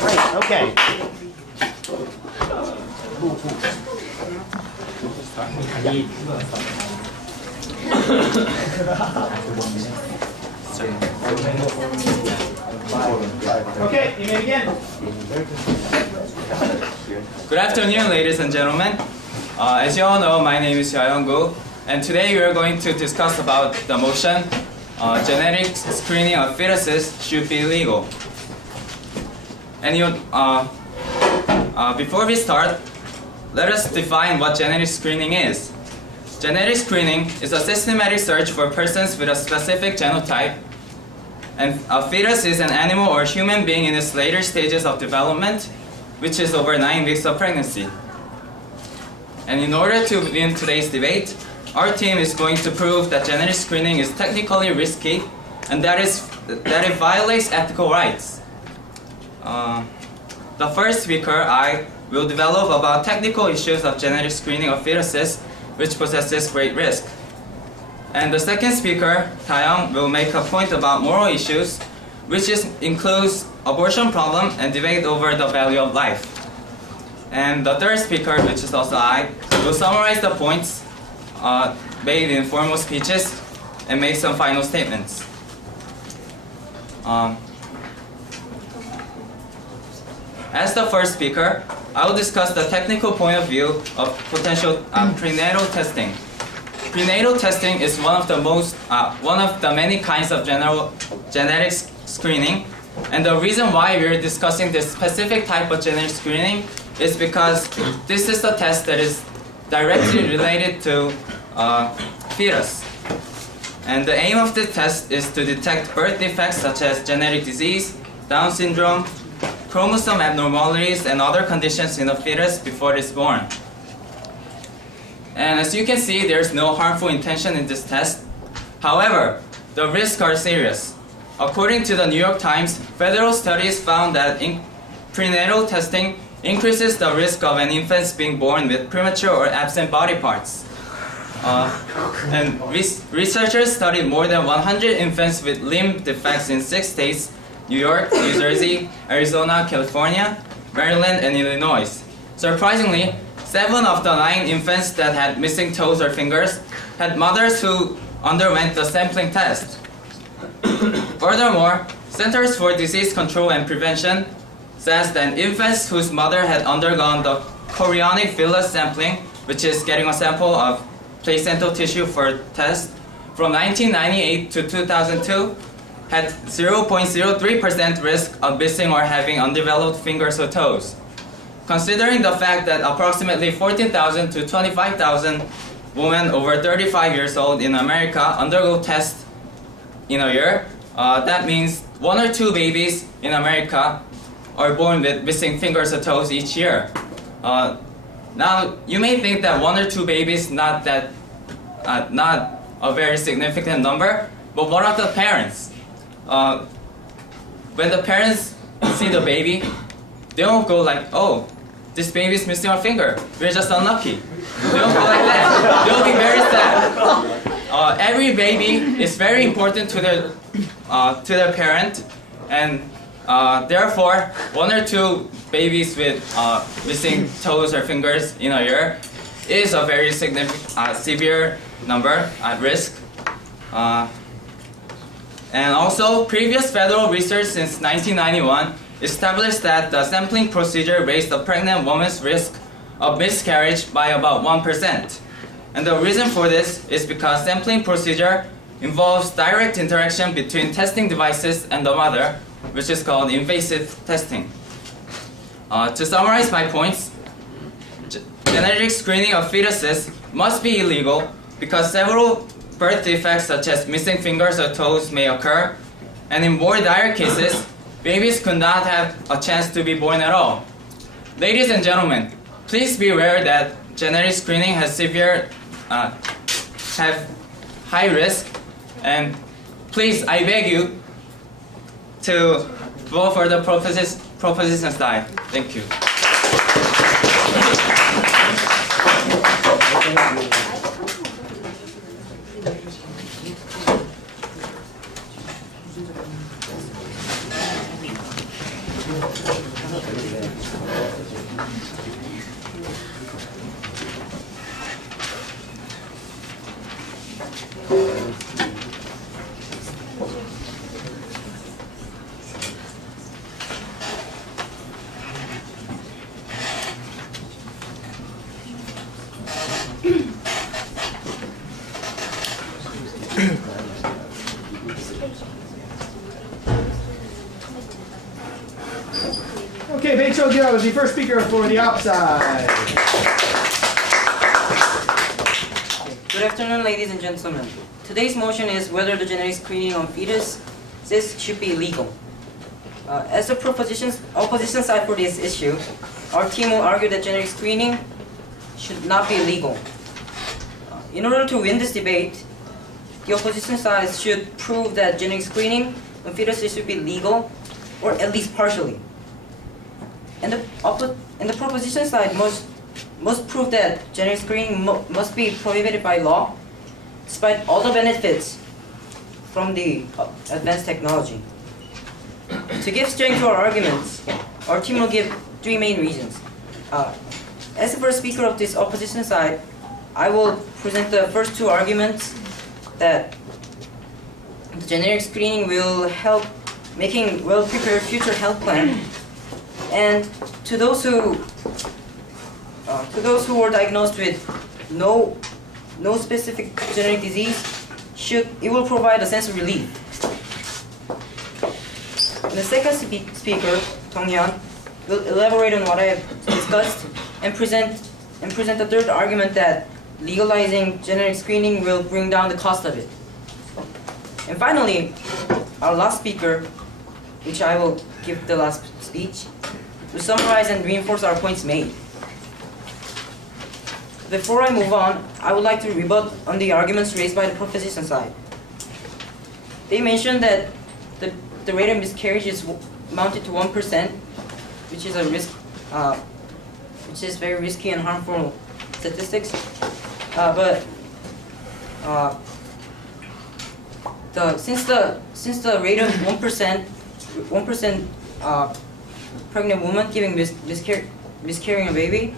Great, okay. Okay, you may begin. Good afternoon, ladies and gentlemen. As you all know, my name is Gu, and today we are going to discuss about the motion genetic screening of fetuses should be illegal. And before we start, let us define what genetic screening is. Genetic screening is a systematic search for persons with a specific genotype, and a fetus is an animal or human being in its later stages of development, which is over 9 weeks of pregnancy. And in order to win today's debate, our team is going to prove that genetic screening is technically risky and that it violates ethical rights. The first speaker, I, will develop about technical issues of genetic screening of fetuses, which possesses great risk. And the second speaker, Daewon, will make a point about moral issues, which includes abortion problem and debate over the value of life. And the third speaker, which is also I, will summarize the points made in formal speeches and make some final statements. As the first speaker, I will discuss the technical point of view of potential prenatal testing. Prenatal testing is one of the many kinds of genetic screening, and the reason why we are discussing this specific type of genetic screening is because this is a test that is directly related to fetus. And the aim of this test is to detect birth defects such as genetic disease, Down syndrome, chromosome abnormalities, and other conditions in a fetus before it is born. And as you can see, there's no harmful intention in this test. However, the risks are serious. According to the New York Times, federal studies found that prenatal testing increases the risk of an infant being born with premature or absent body parts. And researchers studied more than 100 infants with limb defects in 6 states: New York, New Jersey, Arizona, California, Maryland, and Illinois. Surprisingly, 7 of the 9 infants that had missing toes or fingers had mothers who underwent the sampling test. Furthermore, Centers for Disease Control and Prevention says that infants whose mother had undergone the chorionic villus sampling, which is getting a sample of placental tissue for test, from 1998 to 2002, had 0.03% risk of missing or having undeveloped fingers or toes. Considering the fact that approximately 14,000 to 25,000 women over 35 years old in America undergo tests in a year, that means 1 or 2 babies in America are born with missing fingers or toes each year. Now, you may think that 1 or 2 babies not a very significant number, but what are the parents? When the parents see the baby, they don't go like, "Oh, this baby is missing a finger. We're just unlucky." They don't go like that. They'll be very sad. Every baby is very important to their parent, and therefore, 1 or 2 babies with missing toes or fingers in a year is a very severe number at risk. And also, previous federal research since 1991 established that the sampling procedure raised a pregnant woman's risk of miscarriage by about 1%. And the reason for this is because sampling procedure involves direct interaction between testing devices and the mother, which is called invasive testing. To summarize my points, genetic screening of fetuses must be illegal because several birth defects such as missing fingers or toes may occur, and in more dire cases, babies could not have a chance to be born at all. Ladies and gentlemen, please be aware that genetic screening has high risk, and please, I beg you to vote for the proposition side. Thank you. Okay, Bei Cho-gyo is the first speaker for the op side. Good afternoon, ladies and gentlemen. Today's motion is whether the genetic screening on fetuses should be legal. As the opposition side for this issue, our team will argue that genetic screening should not be legal. In order to win this debate, the opposition side should prove that genetic screening on fetuses should be legal, or at least partially. And the proposition side must prove that genetic screening must be prohibited by law, despite all the benefits from the advanced technology. To give strength to our arguments, our team will give three main reasons. As the first speaker of this opposition side, I will present the first two arguments that the genetic screening will help making well-prepared future health plan. And to those who were diagnosed with no specific genetic disease, it will provide a sense of relief. And the second speaker, Dong-hyun, will elaborate on what I have discussed and present the third argument that legalizing genetic screening will bring down the cost of it. And finally, our last speaker, which I will give the last speech, to summarize and reinforce our points made. Before I move on, I would like to rebut on the arguments raised by the proposition side. They mentioned that the rate of miscarriage is mounted to 1%, which is a risk, which is very risky and harmful statistics. Since the rate of 1% pregnant woman giving miscarrying a baby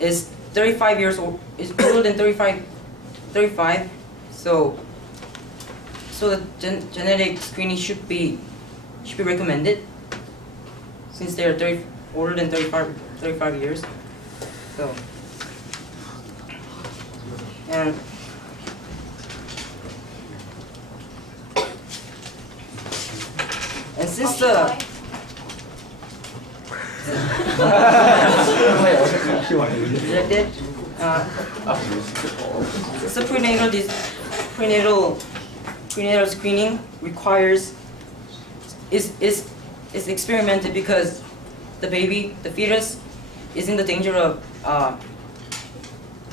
is 35 years old, is older than 35, so the genetic screening should be recommended since they are older than 35 years. So and since the prenatal screening is experimented because the fetus is in the danger of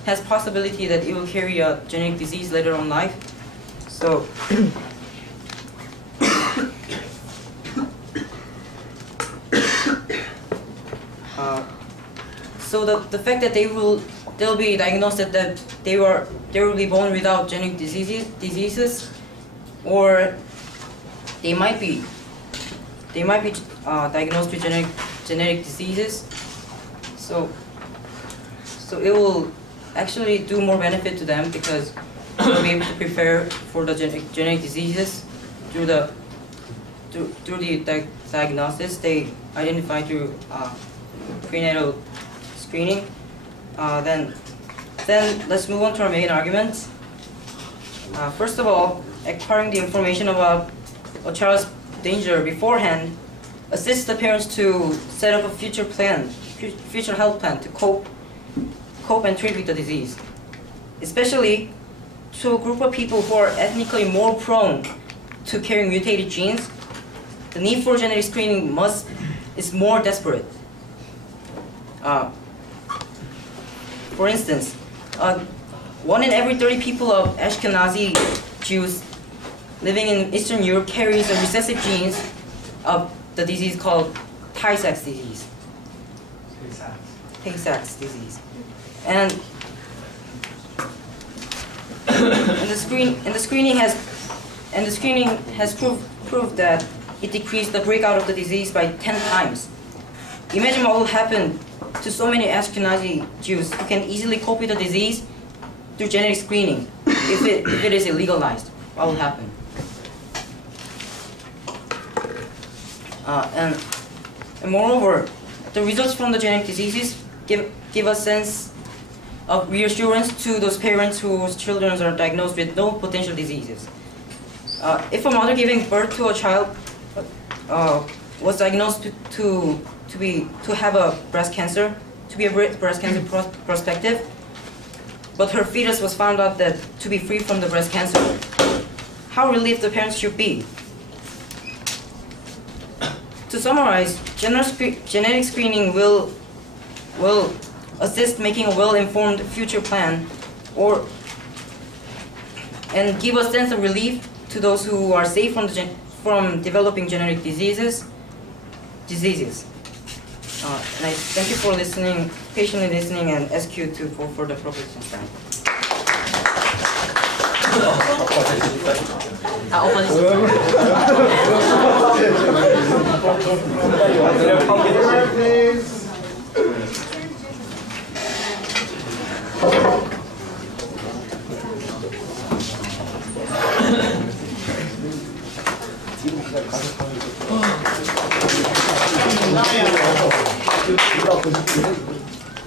has possibility that it will carry a genetic disease later on in life. So the fact that they'll be diagnosed that they will be born without genetic diseases, or they might be diagnosed with genetic diseases. So it will actually do more benefit to them because they'll be able to prepare for the genetic diseases through the diagnosis they identify through prenatal screening. Then let's move on to our main arguments. First of all, acquiring the information about a child's danger beforehand assists the parents to set up a future health plan to cope and treat with the disease. Especially to a group of people who are ethnically more prone to carrying mutated genes, the need for genetic screening is more desperate. For instance, 1 in every 30 people of Ashkenazi Jews living in Eastern Europe carries a recessive genes of the disease called Tay-Sachs disease. Tay-Sachs disease, and the screening has proved that it decreased the breakout of the disease by 10 times. Imagine what will happen to so many Ashkenazi Jews who can easily copy the disease through genetic screening if it is illegalized. What will happen? And moreover, the results from the genetic diseases give a sense of reassurance to those parents whose children are diagnosed with no potential diseases. If a mother giving birth to a child was diagnosed to have a breast cancer, to be a breast cancer prospective, but her fetus was found out that to be free from the breast cancer, how relieved the parents should be. To summarize, genetic screening will assist making a well-informed future plan, and give a sense of relief to those who are safe from developing genetic diseases. And I thank you for listening, patiently listening, and ask you to vote for the proposition stand.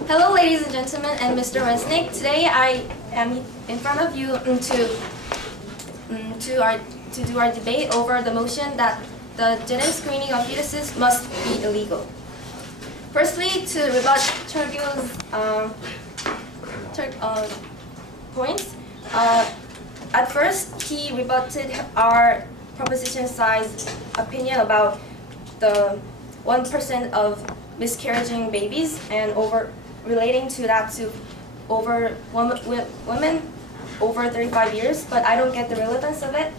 Hello, ladies and gentlemen, and Mr. Reznick. Today I am in front of you to do our debate over the motion that the genetic screening of fetuses must be illegal. Firstly, to rebut Turgil's points, at first he rebutted our proposition side's opinion about the 1% of miscarrying babies and relating to that to women over 35 years, but I don't get the relevance of it.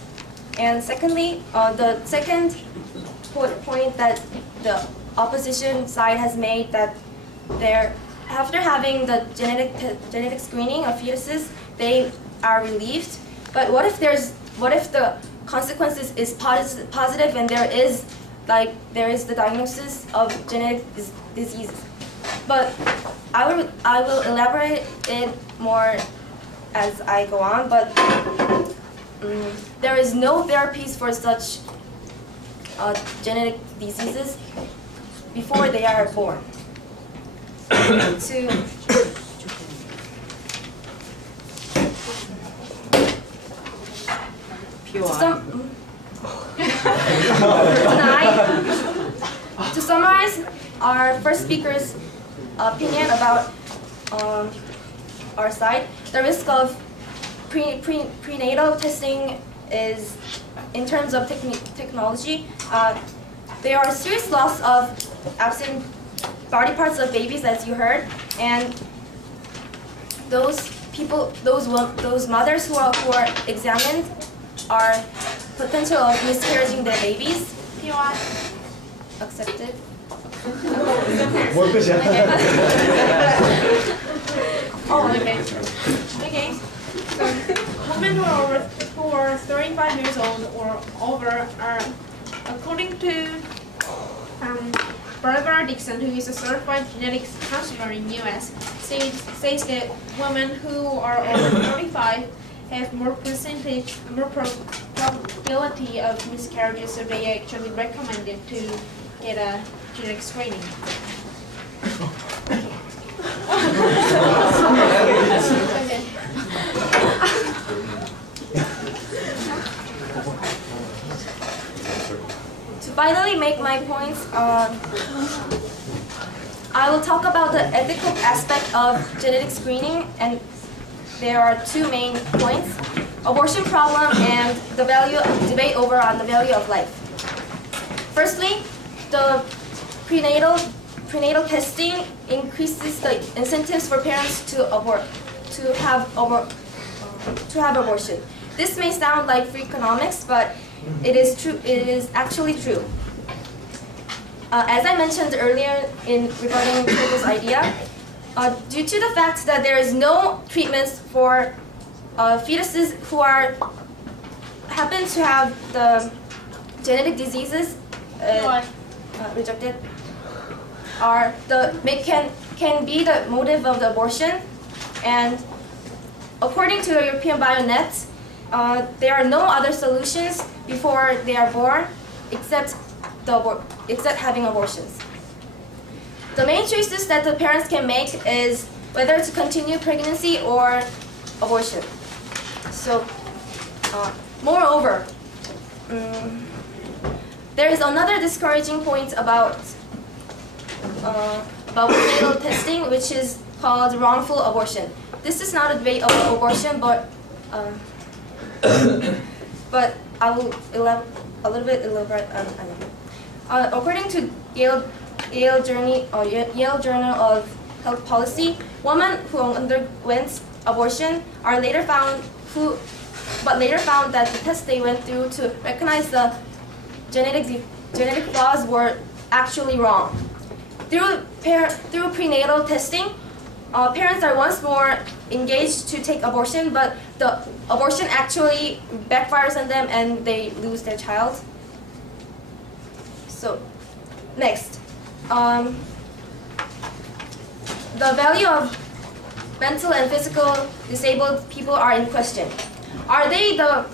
And secondly, the second point that the opposition side has made, that after having the genetic screening of fetuses, they are relieved. But what if the consequences is positive and there is the diagnosis of genetic diseases? But I will elaborate it more as I go on. But there is no therapies for such genetic diseases before they are born. To summarize our first speaker's opinion about our side, the risk of prenatal testing is, in terms of technology, there are serious loss of absent body parts of babies, as you heard, and those mothers who are examined are potential of miscarrying their babies. POI accepted. Okay. So women who are 35 years old or over are, according to Barbara Dixon, who is a certified genetics counselor in US, says that women who are over 35 have more probability of miscarriages, so they are actually recommended to get a genetic screening. To finally make my points, I will talk about the ethical aspect of genetic screening, and there are two main points: abortion problem and the debate over on the value of life. Firstly, the prenatal testing increases the incentives for parents to have abortion. This may sound like free economics, but it is true. It is actually true. As I mentioned earlier regarding Turgil's idea, due to the fact that there is no treatments for fetuses who happen to have the genetic diseases, rejected. are can be the motive of the abortion, and according to the European Bionet, there are no other solutions before they are born except having abortions. The main choices that the parents can make is whether to continue pregnancy or abortion. So, moreover, there is another discouraging point about prenatal testing, which is called wrongful abortion. This is not a debate about abortion, but I will elaborate a little bit. According to Yale Journal of Health Policy, women who underwent abortion are later found that the tests they went through to recognize the genetic flaws were actually wrong. Through prenatal testing, parents are once more engaged to take abortion, but the abortion actually backfires on them and they lose their child. So, next, the value of mental and physical disabled people are in question. Are they the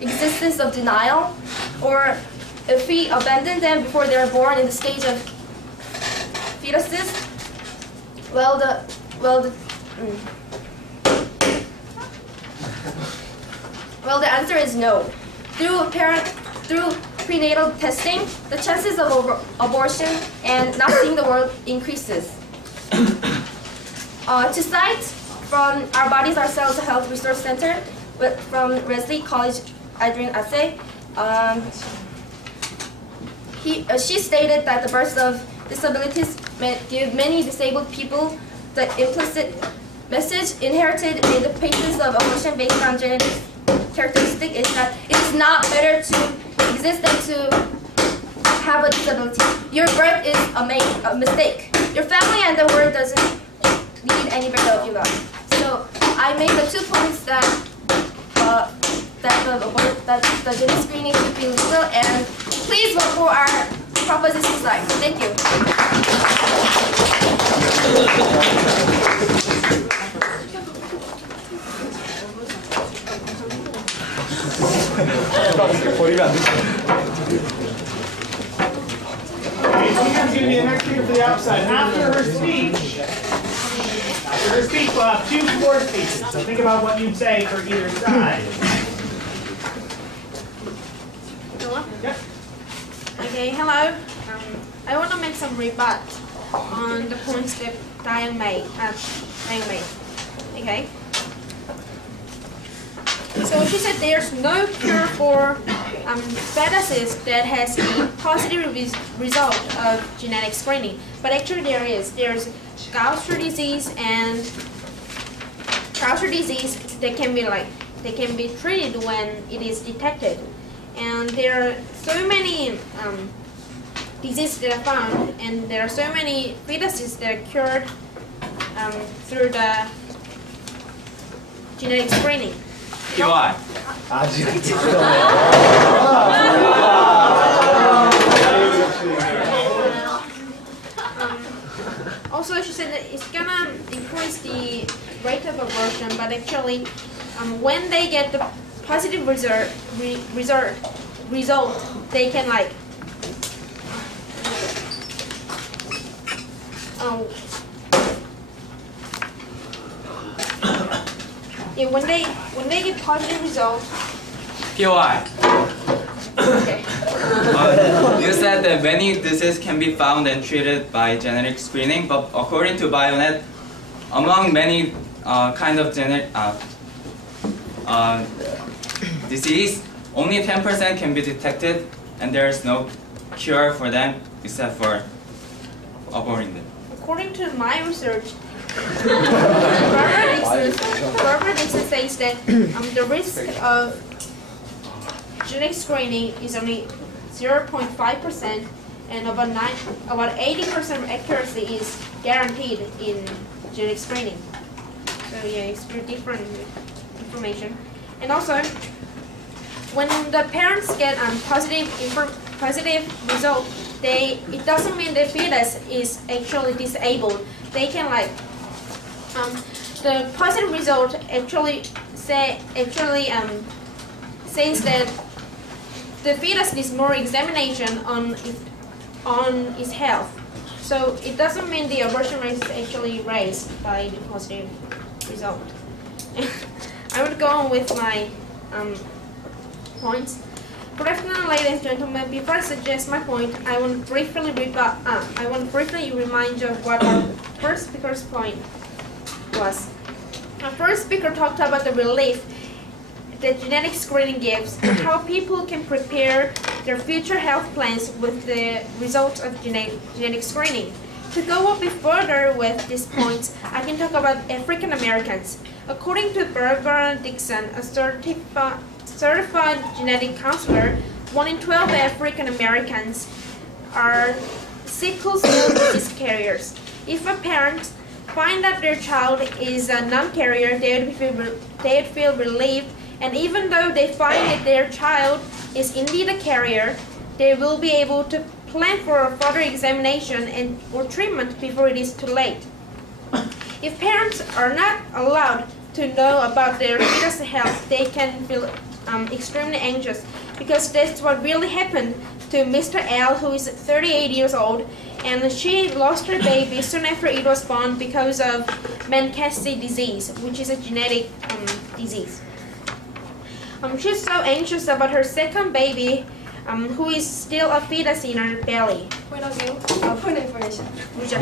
existence of denial, or if we abandon them before they are born in the stage of fetuses? The answer is no. Through prenatal testing, the chances of abortion and not seeing the world increases. To cite from Our Bodies, Our Cells Health Research Center from Reznick College, Adrian Assay, she stated that the birth of disabilities may give many disabled people the implicit message inherited in the patients of abortion based on genetic characteristic is that it is not better to exist than to have a disability. Your birth is a mistake. Your family and the world doesn't need any better of you guys. So I made the 2 points that the genetic screening should be legal, and please vote for our proposition side. Thank you. 40 rounds. Okay, Tina's going to be the next speaker for the outside. After her speech, we'll have 2 floor speeches. So think about what you'd say for either side. Yep. Okay, hello. I want to make some rebut on the points that Daewon made. Okay. So she said there's no cure for fetuses that has a positive result of genetic screening, but actually there is. There's Gaucher disease and Gaucher disease that can be treated when it is detected, and there are so many diseases that are found, and there are so many fetuses that are cured through the genetic screening. PY. Also, she said that it's gonna increase the rate of abortion, but actually, when they get the positive result, they can when they get positive results. POI. Okay. You said that many diseases can be found and treated by genetic screening, but according to Bionet, among many kind of genetic disease, only 10% can be detected, and there is no cure for them except for aborting them. According to my research, Barbara Dixon says that the risk of genetic screening is only 0.5%, and about 80% accuracy is guaranteed in genetic screening. So yeah, it's pretty different information. And also, when the parents get positive result, it doesn't mean the fetus is actually disabled. They can like the positive result actually says that the fetus needs more examination on its health. So it doesn't mean the abortion rate is actually raised by the positive result. I would go on with my points. Good afternoon, ladies and gentlemen. Before I suggest my point, I want to briefly remind you of what our first speaker's point was. Our first speaker talked about the relief that genetic screening gives and how people can prepare their future health plans with the results of genetic screening. To go a bit further with these points, I can talk about African Americans. According to Barbara Dixon, a certified genetic counselor, 1 in 12 African Americans are sickle cell disease carriers. If a parent finds that their child is a non-carrier, they would feel relieved, and even though they find that their child is indeed a carrier, they will be able to plan for a further examination or treatment before it is too late. If parents are not allowed to know about their fetus health, they can feel extremely anxious, because that's what really happened to Mr. L, who is 38 years old, and she lost her baby soon after it was born because of Menkesi disease, which is a genetic disease. She's so anxious about her second baby, who is still a fetus in her belly. Point of view, point of information. She's not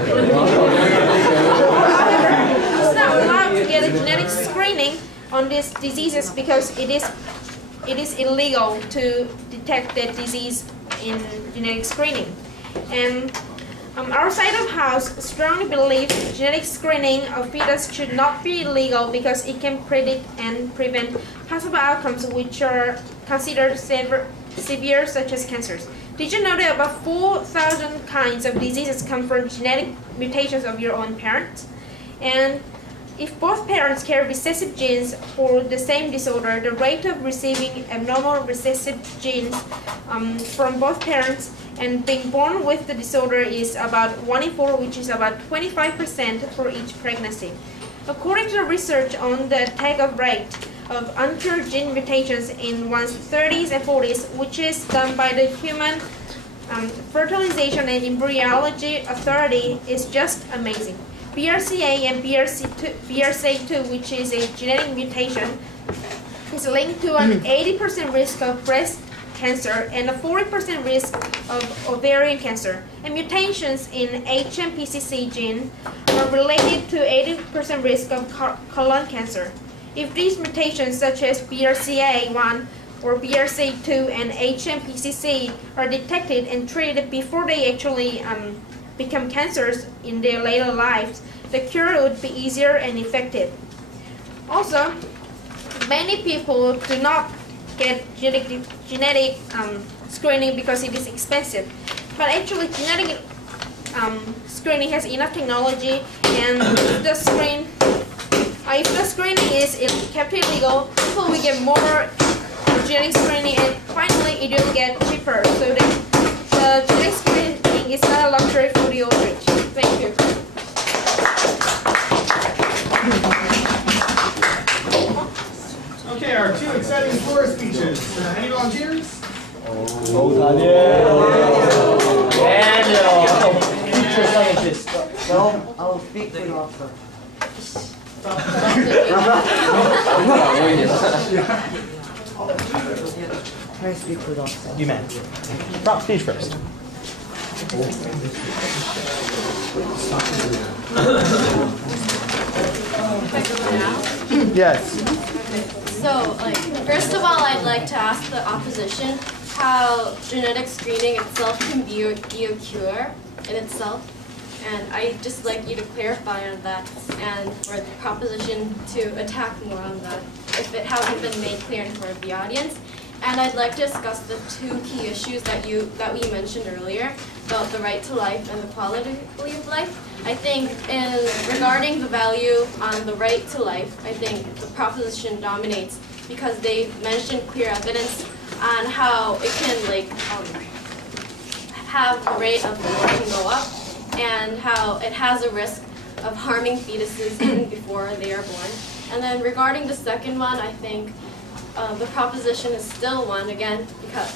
allowed to get a genetic screening on these diseases because it is illegal to detect that disease in genetic screening. And our side of house strongly believes genetic screening of fetus should not be illegal because it can predict and prevent possible outcomes which are considered severe, such as cancers. Did you know that about 4,000 kinds of diseases come from genetic mutations of your own parents? And if both parents carry recessive genes for the same disorder, the rate of receiving abnormal recessive genes from both parents and being born with the disorder is about 1 in 4, which is about 25% for each pregnancy. According to the research on the tag-off rate of uncured gene mutations in one's 30s and 40s, which is done by the Human Fertilization and Embryology Authority, is just amazing. BRCA and BRCA2, which is a genetic mutation, is linked to an 80% risk of breast cancer and a 40% risk of ovarian cancer. And mutations in HMPCC gene are related to 80% risk of colon cancer. If these mutations, such as BRCA1 or BRCA2 and HMPCC, are detected and treated before they actually become cancers in their later lives, the cure would be easier and effective. Also, many people do not get genetic screening because it is expensive. But actually, genetic screening has enough technology, and if the screening is kept illegal, people will get more genetic screening, and finally it will get cheaper. So the genetic screening is not a luxury for the old rich. Thank you. Okay, our 2 exciting floor speeches. Any volunteers? Future scientist. So, I'll speak for you also. Can I speak for you also? You may. Rock stage first. Yes. So, first of all, I'd like to ask the opposition how genetic screening itself can be a cure in itself. And I'd just like you to clarify on that and for the proposition to attack more on that if it hasn't been made clear in front of the audience. And I'd like to discuss the 2 key issues that we mentioned earlier about the right to life and the quality of life. I think regarding the value on the right to life, I think the proposition dominates because they mentioned clear evidence on how it can have the rate of abortion go up, and how it has a risk of harming fetuses even before they are born. And then regarding the second one, I think the proposition is still one again because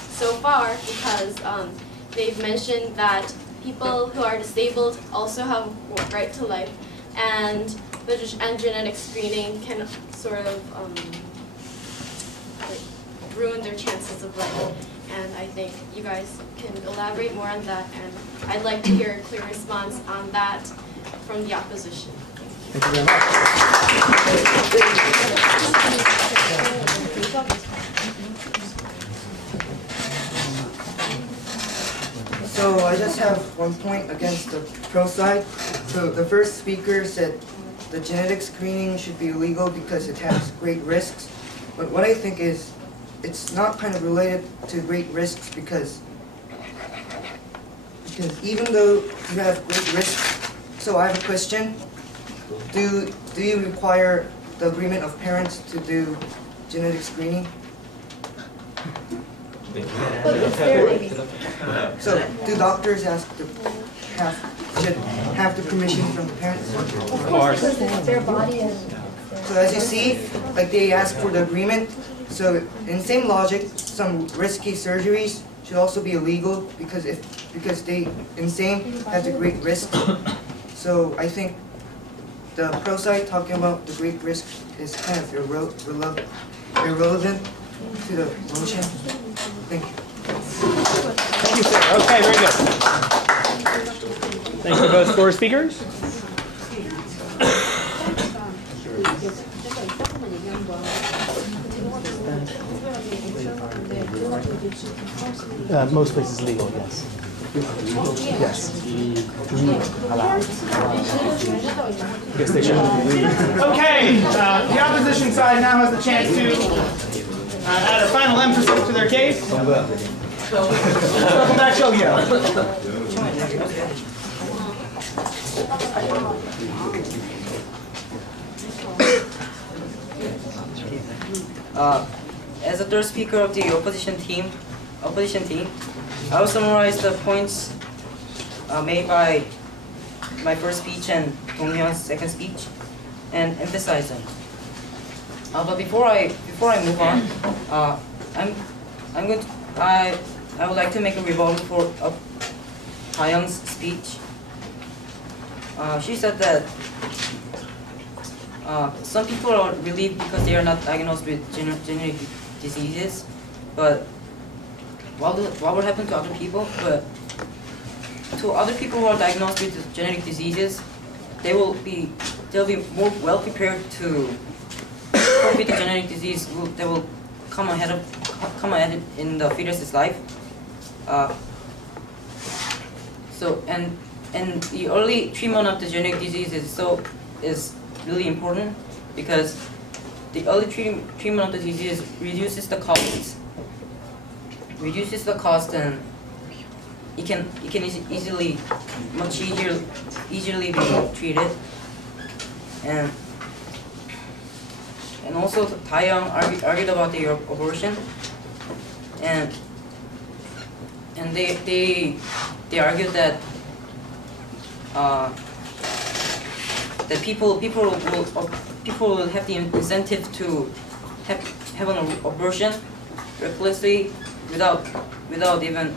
they've mentioned that people who are disabled also have a right to life, and genetic screening can sort of ruin their chances of life. And I think you guys can elaborate more on that, and I'd like to hear a clear response on that from the opposition. Thank you very much. So I just have one point against the pro side. So the first speaker said the genetic screening should be illegal because it has great risks. But what I think is it's not kind of related to great risks because even though you have great risks, so I have a question. Do you require the agreement of parents to do genetic screening? So do doctors should have the permission from the parents? Of course. Their body is. So as you see, like they ask for the agreement. So in same logic, some risky surgeries should also be illegal because they in same have the great risk. So I think the pro side talking about the great risk is kind of irrelevant to the motion. Thank you. Thank you, sir. Okay, very good. Thank you both for speakers. Most places legal, yes. Yes. Allowed. Yes, they should. Okay, the opposition side now has the chance to add a final emphasis to their case. Welcome back, Shogyo. As a third speaker of the opposition team, I will summarize the points made by my first speech and Donghyun's second speech, and emphasize them. But before I move on, I would like to make a rebuttal for Daewon's speech. She said that some people are relieved because they are not diagnosed with genetic diseases, but what would happen to other people? But to other people who are diagnosed with genetic diseases, they'll be more well prepared to cope with the genetic disease. They will come ahead in the fetus's life. So and the early treatment of the genetic disease is really important because the early treatment of the disease reduces the costs. And it can easily much easily be treated. And also Daewon argued about the abortion, and they argued that that people will have the incentive to have an abortion recklessly without even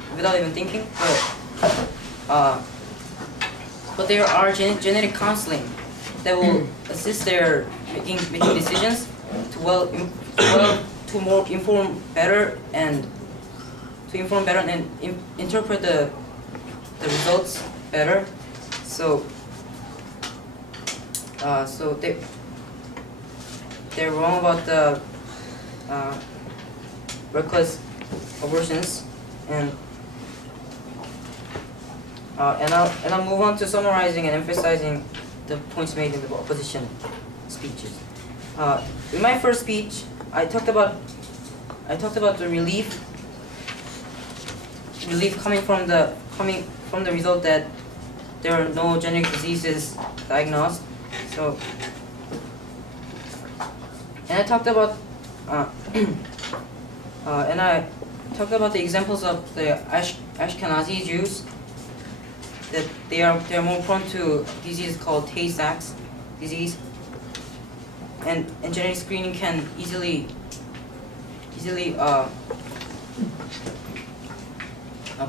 thinking. But there are genetic counseling that will assist their making decisions to more inform better and interpret the results better. So they're wrong about the reckless abortions, and I'll move on to summarizing and emphasizing the points made in the opposition speeches. In my first speech, I talked about the relief coming from the result that there are no genetic diseases diagnosed. So, and I talked about talked about the examples of the Ashkenazi Jews, that they are more prone to disease called Tay-Sachs disease, and genetic screening can easily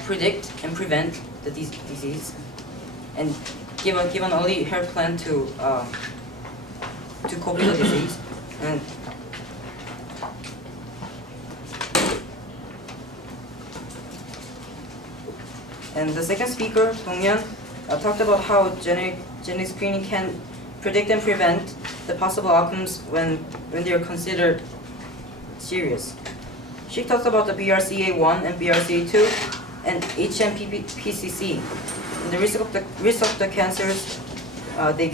predict and prevent the disease, and give an early hair plan to cope with the disease. And the second speaker, Dong-Yeon, talked about how genetic screening can predict and prevent the possible outcomes when they are considered serious. She talked about the BRCA1 and BRCA2 and HMPCC, and the risk of the cancers they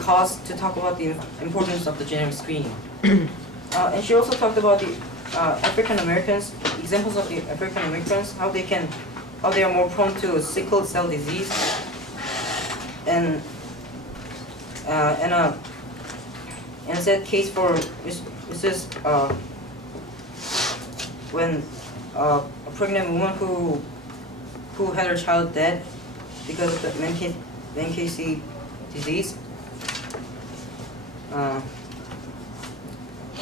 cause, to talk about the importance of the genetic screening. And she also talked about the African Americans, examples of the African Americans, how they are more prone to sickle cell disease, and a sad case for this is when a pregnant woman who had her child dead because of the Menkesi disease.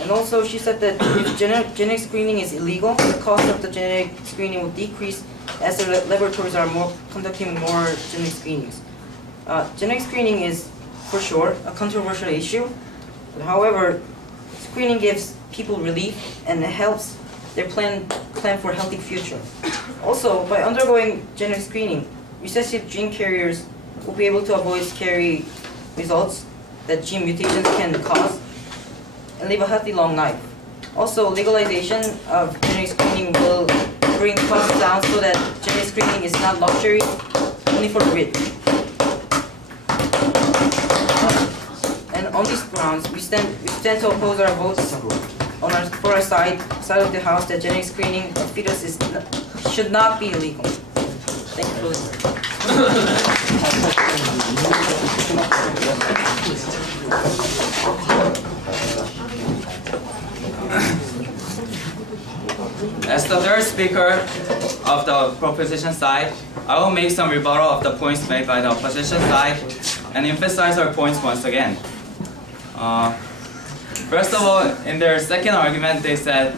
And also she said that if genetic screening is illegal, the cost of the genetic screening will decrease as the laboratories are conducting more genetic screenings. Genetic screening is, for sure, a controversial issue. However, screening gives people relief and helps their plan for a healthy future. Also, by undergoing genetic screening, recessive gene carriers will be able to avoid scary results that gene mutations can cause and live a healthy long life. Also, legalization of genetic screening will bring costs down so that genetic screening is not luxury only for the rich. And on these grounds, we stand to oppose our votes for our side of the house that genetic screening of fetus should not be illegal. Thank you for listening. As the third speaker of the proposition side, I will make some rebuttal of the points made by the opposition side and emphasize our points once again. First of all, in their second argument, they said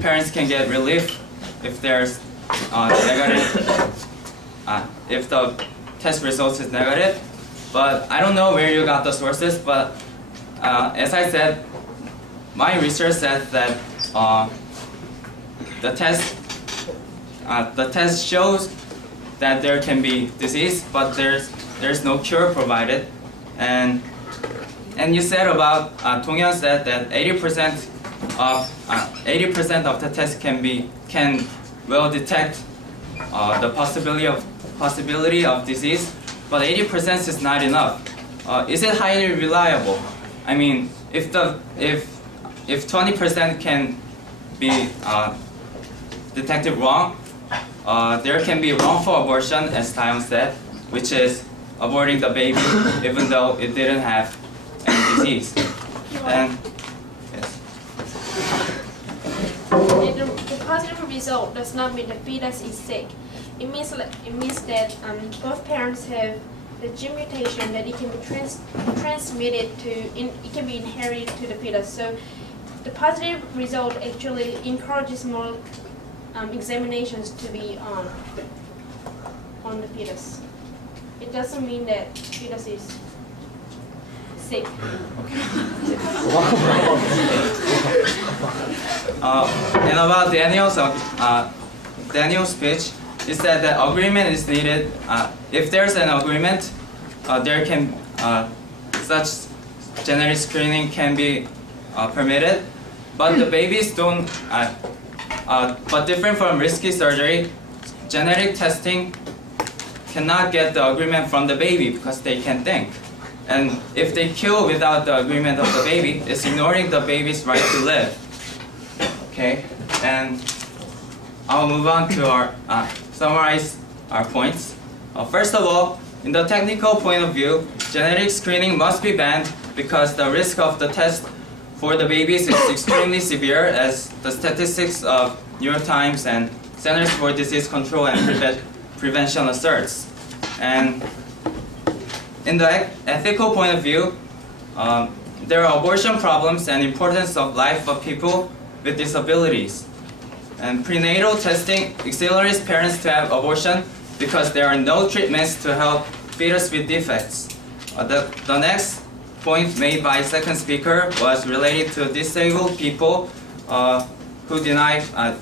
parents can get relief if there's negative, if the test results is negative. But I don't know where you got the sources, but as I said, my research said that the test shows that there can be disease, but there's no cure provided. And you said about Dong-Yeon said that 80% of the test can well detect the possibility of disease, but 80% is not enough. Is it highly reliable? I mean, if 20% can be detected wrong, there can be wrongful abortion, as Daewon said, which is aborting the baby even though it didn't have any disease. And yes. The positive result does not mean the fetus is sick. It means that both parents have the gene mutation that it can be transmitted to, it can be inherited to the fetus. So the positive result actually encourages more examinations to be on the fetus. It doesn't mean that fetus is sick. And about Daniel's speech, he said that agreement is needed. If there's an agreement, there can such genetic screening can be permitted, but the babies don't. But different from risky surgery, genetic testing cannot get the agreement from the baby because they can think. And if they kill without the agreement of the baby, it's ignoring the baby's right to live. Okay, and I'll move on to our summarize our points. First of all, in the technical point of view, genetic screening must be banned because the risk of the test for the babies is extremely severe, as the statistics of New York Times and Centers for Disease Control and Prevention asserts. And in the ethical point of view, there are abortion problems and importance of life of people with disabilities. And prenatal testing accelerates parents to have abortion because there are no treatments to help fetus with defects. The next point made by second speaker was related to disabled people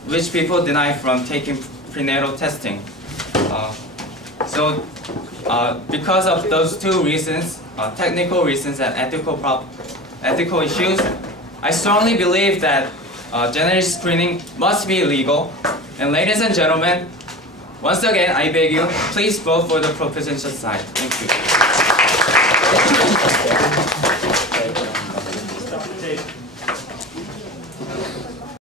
which people deny from taking prenatal testing. Because of those two reasons, technical reasons and ethical issues, I strongly believe that genetic screening must be illegal. And ladies and gentlemen, once again, I beg you, please vote for the proposition side. Thank you.